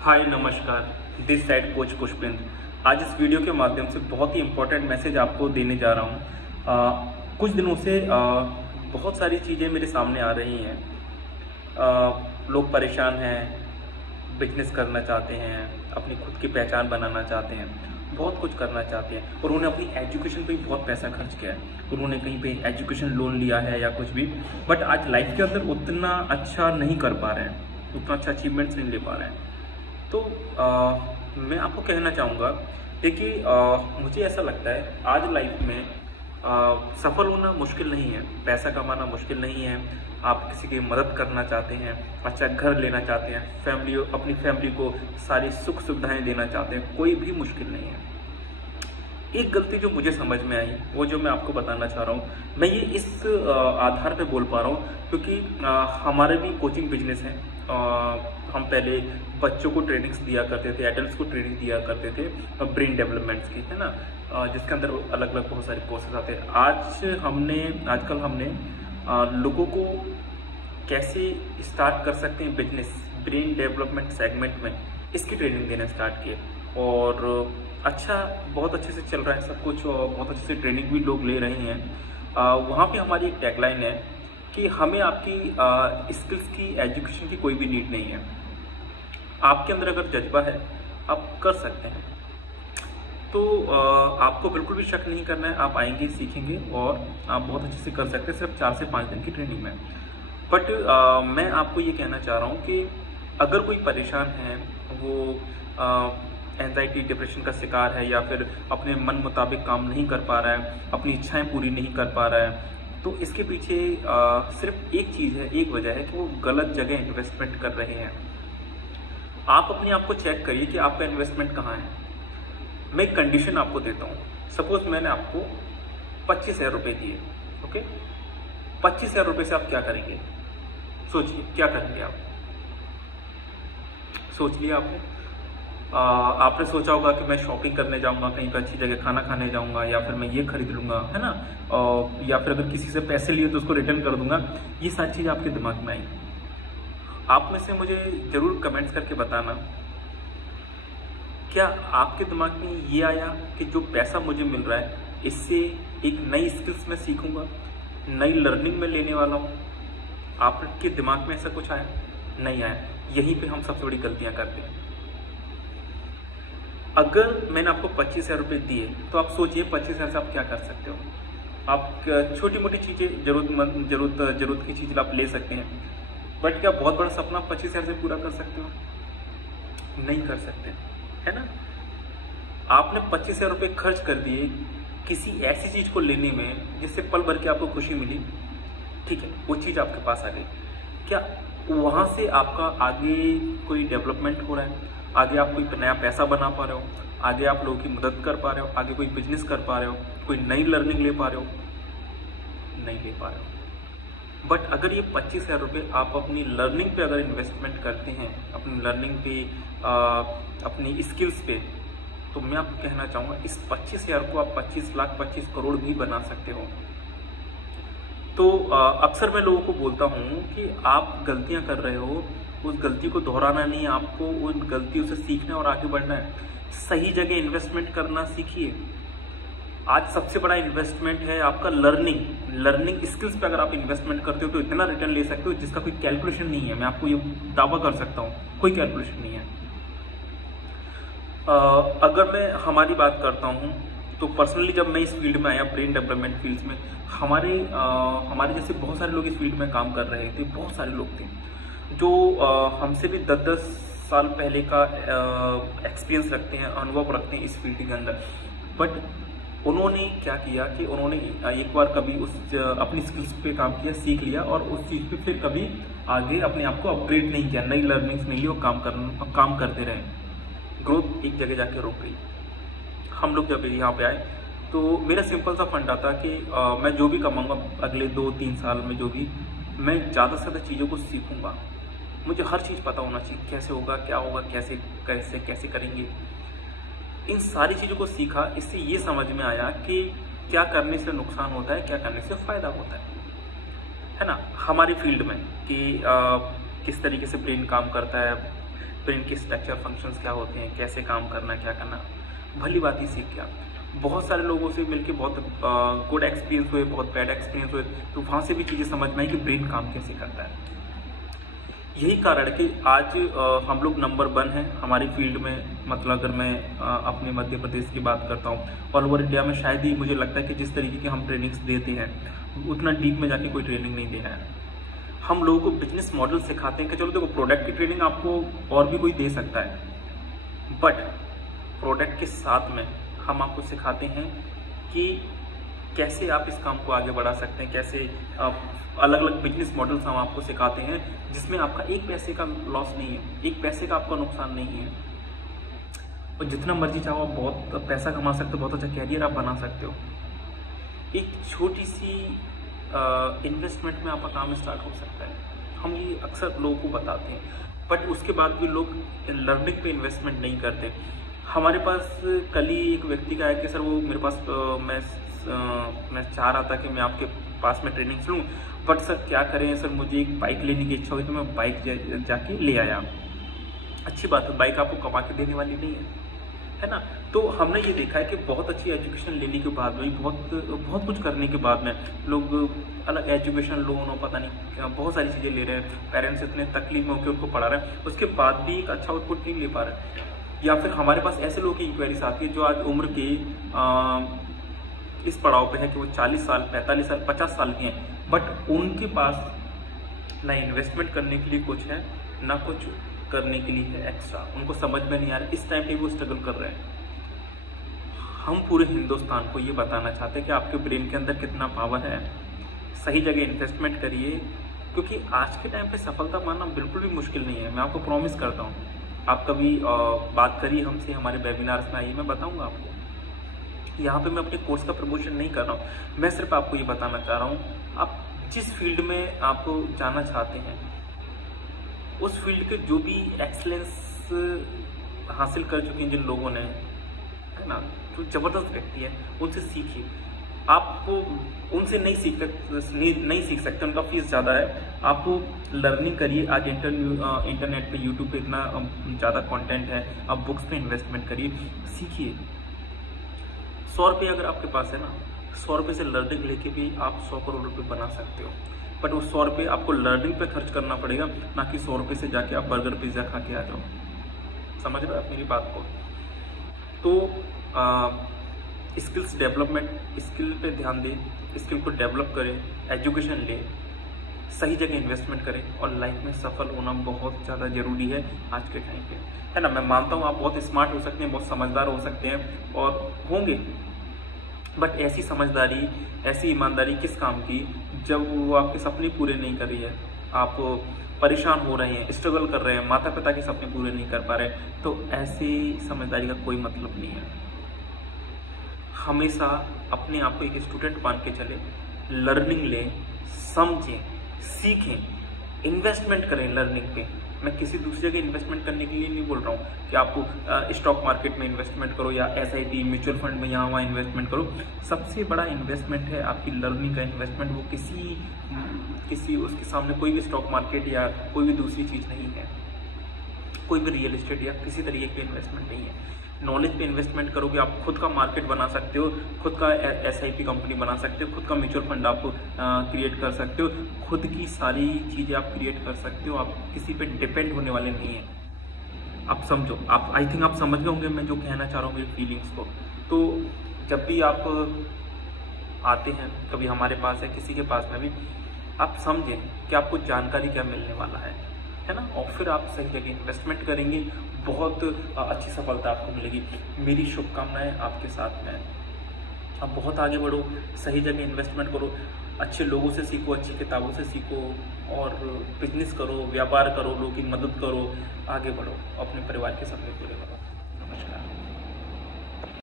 हाय नमस्कार, this side coach Pushpendra. आज इस वीडियो के माध्यम से बहुत ही इम्पोर्टेंट मैसेज आपको देने जा रहा हूँ। कुछ दिनों से बहुत सारी चीज़ें मेरे सामने आ रही हैं। लोग परेशान हैं, बिजनेस करना चाहते हैं, अपनी खुद की पहचान बनाना चाहते हैं, बहुत कुछ करना चाहते हैं और उन्होंने अपनी एजुकेशन पे बहुत पैसा खर्च किया है। उन्होंने कहीं पे एजुकेशन लोन लिया है या कुछ भी, बट आज लाइफ के अंदर उतना अच्छा नहीं कर पा रहे हैं, उतना अच्छा अचीवमेंट्स नहीं ले पा रहे हैं। तो मैं आपको कहना चाहूँगा, देखिए मुझे ऐसा लगता है आज लाइफ में सफल होना मुश्किल नहीं है, पैसा कमाना मुश्किल नहीं है। आप किसी की मदद करना चाहते हैं, अच्छा घर लेना चाहते हैं, अपनी फैमिली को सारी सुख सुविधाएं देना चाहते हैं, कोई भी मुश्किल नहीं है। एक गलती जो मुझे समझ में आई, वो जो मैं आपको बताना चाह रहा हूँ, मैं ये इस आधार पे बोल पा रहा हूँ क्योंकि हमारे भी कोचिंग बिजनेस है। हम पहले बच्चों को ट्रेनिंग्स दिया करते थे, एडल्ट्स को ट्रेनिंग दिया करते थे ब्रेन डेवलपमेंट्स की, है ना, जिसके अंदर अलग अलग बहुत सारे कोर्सेज आते हैं। आजकल हमने लोगों को कैसे स्टार्ट कर सकते हैं बिजनेस ब्रेन डेवलपमेंट सेगमेंट में, इसकी ट्रेनिंग देना स्टार्ट किए और बहुत अच्छे से चल रहा है सब कुछ और बहुत अच्छे से ट्रेनिंग भी लोग ले रहे हैं। वहाँ पे हमारी एक टैगलाइन है कि हमें आपकी स्किल्स की, एजुकेशन की कोई भी नीड नहीं है। आपके अंदर अगर जज्बा है, आप कर सकते हैं। तो आपको बिल्कुल भी शक नहीं करना है, आप आएंगे, सीखेंगे और आप बहुत अच्छे से कर सकते हैं सिर्फ 4 से 5 दिन की ट्रेनिंग में। बट मैं आपको ये कहना चाह रहा हूँ कि अगर कोई परेशान है, वो एंजाइटी डिप्रेशन का शिकार है या फिर अपने मन मुताबिक काम नहीं कर पा रहा है, अपनी इच्छाएं पूरी नहीं कर पा रहा है, तो इसके पीछे सिर्फ एक चीज़ है, एक वजह है कि वो गलत जगह इन्वेस्टमेंट कर रहे हैं। आप अपने आप को चेक करिए कि आपका इन्वेस्टमेंट कहाँ है। मैं एक कंडीशन आपको देता हूँ। सपोज मैंने आपको 25,000 रुपये दिए, ओके। 25,000 रुपये से आप क्या करेंगे? सोचिए, क्या करेंगे आप? सोच लिया आपने? आपने सोचा होगा कि मैं शॉपिंग करने जाऊंगा, कहीं पर अच्छी जगह खाना खाने जाऊंगा, या फिर मैं ये खरीद लूंगा, है ना, या फिर अगर किसी से पैसे लिए तो उसको रिटर्न कर दूंगा। ये सारी चीज़ आपके दिमाग में आई। आप में से मुझे जरूर कमेंट्स करके बताना, क्या आपके दिमाग में ये आया कि जो पैसा मुझे मिल रहा है इससे एक नई स्किल्स मैं सीखूंगा, नई लर्निंग में लेने वाला हूँ? आपके दिमाग में ऐसा कुछ आया? नहीं आया। यहीं पे हम सबसे बड़ी गलतियां करते हैं। अगर मैंने आपको 25,000 रुपये दिए तो आप सोचिए 25,000 से आप क्या कर सकते हो। आप छोटी मोटी चीज़ें, जरूरत की चीज़ आप ले सकते हैं, बट क्या बहुत बड़ा सपना 25,000 से पूरा कर सकते हो? नहीं कर सकते, है ना। आपने 25,000 रुपये खर्च कर दिए किसी ऐसी चीज़ को लेने में जिससे पल भर के आपको खुशी मिली, ठीक है, वो चीज़ आपके पास आ गई। क्या वहाँ से आपका आगे कोई डेवलपमेंट हो रहा है? आगे आप कोई नया पैसा बना पा रहे हो? आगे आप लोगों की मदद कर पा रहे हो? आगे कोई बिजनेस कर पा रहे हो? कोई नई लर्निंग ले पा रहे हो? नहीं ले पा रहे हो। बट अगर ये 25,000 रुपये आप अपनी लर्निंग पे अगर इन्वेस्टमेंट करते हैं, अपनी लर्निंग पे, अपनी स्किल्स पे, तो मैं आपको कहना चाहूँगा इस 25,000 को आप 25 लाख, 25 करोड़ भी बना सकते हो। तो अक्सर मैं लोगों को बोलता हूँ कि आप गलतियाँ कर रहे हो, उस गलती को दोहराना नहीं, आपको उन गलतियों से सीखना और आगे बढ़ना है। सही जगह इन्वेस्टमेंट करना सीखिए। आज सबसे बड़ा इन्वेस्टमेंट है आपका लर्निंग स्किल्स पे। अगर आप इन्वेस्टमेंट करते हो तो इतना रिटर्न ले सकते हो जिसका कोई कैलकुलेशन नहीं है। मैं आपको ये दावा कर सकता हूँ, कोई कैलकुलेशन नहीं है। अगर मैं हमारी बात करता हूँ तो पर्सनली जब मैं इस फील्ड में आया, ब्रेन डेवलपमेंट फील्ड्स में, हमारे जैसे बहुत सारे लोग इस फील्ड में काम कर रहे थे। बहुत सारे लोग थे जो हमसे भी 10-10 साल पहले का एक्सपीरियंस रखते हैं, अनुभव रखते हैं इस फील्ड के अंदर। बट उन्होंने क्या किया कि उन्होंने एक बार कभी अपनी स्किल्स पे काम किया, सीख लिया और उस चीज़ पे फिर कभी आगे अपने आप को अपग्रेड नहीं किया, नई लर्निंग्स नहीं ली और काम करते रहे। ग्रोथ एक जगह जाके रुक गई। हम लोग जब यहाँ पे आए तो मेरा सिंपल सा फंडा था कि मैं जो भी कमाऊंगा अगले 2-3 साल में, जो भी मैं ज़्यादा से ज़्यादा चीज़ों को सीखूंगा। मुझे हर चीज़ पता होना चाहिए, कैसे होगा, क्या होगा, कैसे कैसे कैसे करेंगे। इन सारी चीज़ों को सीखा। इससे ये समझ में आया कि क्या करने से नुकसान होता है, क्या करने से फ़ायदा होता है ना, हमारी फील्ड में कि किस तरीके से ब्रेन काम करता है, ब्रेन के स्ट्रक्चर फंक्शंस क्या होते हैं, कैसे काम करना, क्या करना, भली बात ही सीख गया। बहुत सारे लोगों से मिलके बहुत गुड एक्सपीरियंस हुए, बहुत बैड एक्सपीरियंस हुए, तो वहाँ से भी चीज़ें समझ में आई कि ब्रेन काम कैसे करता है। यही कारण कि आज हम लोग नंबर 1 हैं हमारी फील्ड में। मतलब अगर मैं अपने मध्य प्रदेश की बात करता हूँ, ऑल ओवर इंडिया में शायद ही मुझे लगता है कि जिस तरीके की हम ट्रेनिंग्स देते हैं उतना डीप में जाके कोई ट्रेनिंग नहीं दे रहा है। हम लोगों को बिजनेस मॉडल सिखाते हैं कि चलो देखो, प्रोडक्ट की ट्रेनिंग आपको और भी कोई दे सकता है, बट प्रोडक्ट के साथ में हम आपको सिखाते हैं कि कैसे आप इस काम को आगे बढ़ा सकते हैं, कैसे अलग अलग बिजनेस मॉडल्स हम आपको सिखाते हैं जिसमें आपका एक पैसे का लॉस नहीं है, एक पैसे का आपका नुकसान नहीं है, और जितना मर्जी चाहो आप बहुत पैसा कमा सकते हो, बहुत अच्छा कैरियर आप बना सकते हो। एक छोटी सी इन्वेस्टमेंट में आपका काम स्टार्ट हो सकता है। हम ये अक्सर लोगों को बताते हैं, बट उसके बाद भी लोग लर्निंग पे इन्वेस्टमेंट नहीं करते। हमारे पास कल ही एक व्यक्ति का है कि सर वो मेरे पास मैं चाह रहा था कि मैं आपके पास में ट्रेनिंग लूँ, बट सर क्या करें सर, मुझे एक बाइक लेने की इच्छा हुई तो मैं बाइक जाके ले आया। अच्छी बात है, बाइक आपको कमा के देने वाली नहीं है ना। तो हमने ये देखा है कि बहुत अच्छी एजुकेशन लेने के बाद में, बहुत कुछ करने के बाद में लोग अलग एजुकेशन लोन और पता नहीं बहुत सारी चीज़ें ले रहे हैं, पेरेंट्स इतने तकलीफ में होकर उनको पढ़ा रहे हैं, उसके बाद भी एक अच्छा आउटपुट नहीं ले पा रहे। या फिर हमारे पास ऐसे लोगों की इंक्वायरीज आती है जो आज उम्र के इस पड़ाव पे है कि वो 40 साल 45 साल 50 साल के हैं, बट उनके पास ना इन्वेस्टमेंट करने के लिए कुछ है, ना कुछ करने के लिए है एक्स्ट्रा। उनको समझ में नहीं आ रहा, इस टाइम पे वो स्ट्रगल कर रहे हैं। हम पूरे हिंदुस्तान को ये बताना चाहते हैं कि आपके ब्रेन के अंदर कितना पावर है, सही जगह इन्वेस्टमेंट करिए, क्योंकि आज के टाइम पे सफलता पाना बिल्कुल भी मुश्किल नहीं है। मैं आपको प्रॉमिस करता हूँ, आप कभी बात करिए हमसे, हमारे वेबिनार्स में आइए, मैं बताऊँगा आपको। यहाँ पे मैं अपने कोर्स का प्रमोशन नहीं कर रहा हूँ, मैं सिर्फ आपको ये बताना चाह रहा हूँ, आप जिस फील्ड में आप जाना चाहते हैं उस फील्ड के जो भी एक्सीलेंस हासिल कर चुके हैं जिन लोगों ने, है ना, जो जबरदस्त व्यक्ति है, उनसे सीखिए। आप उनसे नहीं सीख सकते, उनका फीस ज़्यादा है। आप लर्निंग करिए। आज इंटरनेट पे यूट्यूब पे इतना ज़्यादा कंटेंट है, आप बुक्स पे इन्वेस्टमेंट करिए, सीखिए। 100 रुपये अगर आपके पास है ना, 100 रुपये से लर्निंग लेके भी आप 100 करोड़ रुपये बना सकते हो, बट वो 100 रुपये आपको लर्निंग पे खर्च करना पड़ेगा, ना कि 100 रुपये से जाके आप बर्गर पिज्ज़ा खा के आ जाओ। समझ रहे हो आप मेरी बात को? तो स्किल्स डेवलपमेंट, स्किल पे ध्यान दें, स्किल को डेवलप करें, एजुकेशन लें, सही जगह इन्वेस्टमेंट करें, और लाइफ में सफल होना बहुत ज़्यादा जरूरी है आज के टाइम पे, है ना। मैं मानता हूँ आप बहुत स्मार्ट हो सकते हैं, बहुत समझदार हो सकते हैं और होंगे, बट ऐसी समझदारी, ऐसी ईमानदारी किस काम की जब वो आपके सपने पूरे नहीं कर रही है, आप परेशान हो रहे हैं, स्ट्रगल कर रहे हैं, माता पिता के सपने पूरे नहीं कर पा रहे, तो ऐसी समझदारी का कोई मतलब नहीं है। हमेशा अपने आप को एक स्टूडेंट मान के चले, लर्निंग लें, समझें, सीखें, इन्वेस्टमेंट करें लर्निंग पे। मैं किसी दूसरे के इन्वेस्टमेंट करने के लिए नहीं बोल रहा हूँ कि आपको स्टॉक मार्केट में इन्वेस्टमेंट करो या SIP म्यूचुअल फंड में यहाँ वहाँ इन्वेस्टमेंट करो। सबसे बड़ा इन्वेस्टमेंट है आपकी लर्निंग का इन्वेस्टमेंट। वो किसी उसके सामने कोई भी स्टॉक मार्केट या कोई भी दूसरी चीज़ नहीं है, कोई भी रियल एस्टेट या किसी तरीके की इन्वेस्टमेंट नहीं है। नॉलेज पे इन्वेस्टमेंट करोगे, आप खुद का मार्केट बना सकते हो, खुद का SIP कंपनी बना सकते हो, खुद का म्यूचुअल फंड आप क्रिएट कर सकते हो, खुद की सारी चीज़ें आप क्रिएट कर सकते हो। आप किसी पे डिपेंड होने वाले नहीं हैं। आप समझो, आप आई थिंक आप समझ गए होंगे मैं जो कहना चाह रहा हूँ, मेरी फीलिंग्स को। तो जब भी आप आते हैं कभी हमारे पास है, किसी के पास में भी, आप समझें कि आपको जानकारी क्या मिलने वाला है ना, और फिर आप सही जगह इन्वेस्टमेंट करेंगे, बहुत अच्छी सफलता आपको मिलेगी। मेरी शुभकामनाएं आपके साथ में। आप बहुत आगे बढ़ो, सही जगह इन्वेस्टमेंट करो, अच्छे लोगों से सीखो, अच्छी किताबों से सीखो, और बिजनेस करो, व्यापार करो, लोगों की मदद करो, आगे बढ़ो, अपने परिवार के सपने पूरे करो। नमस्कार।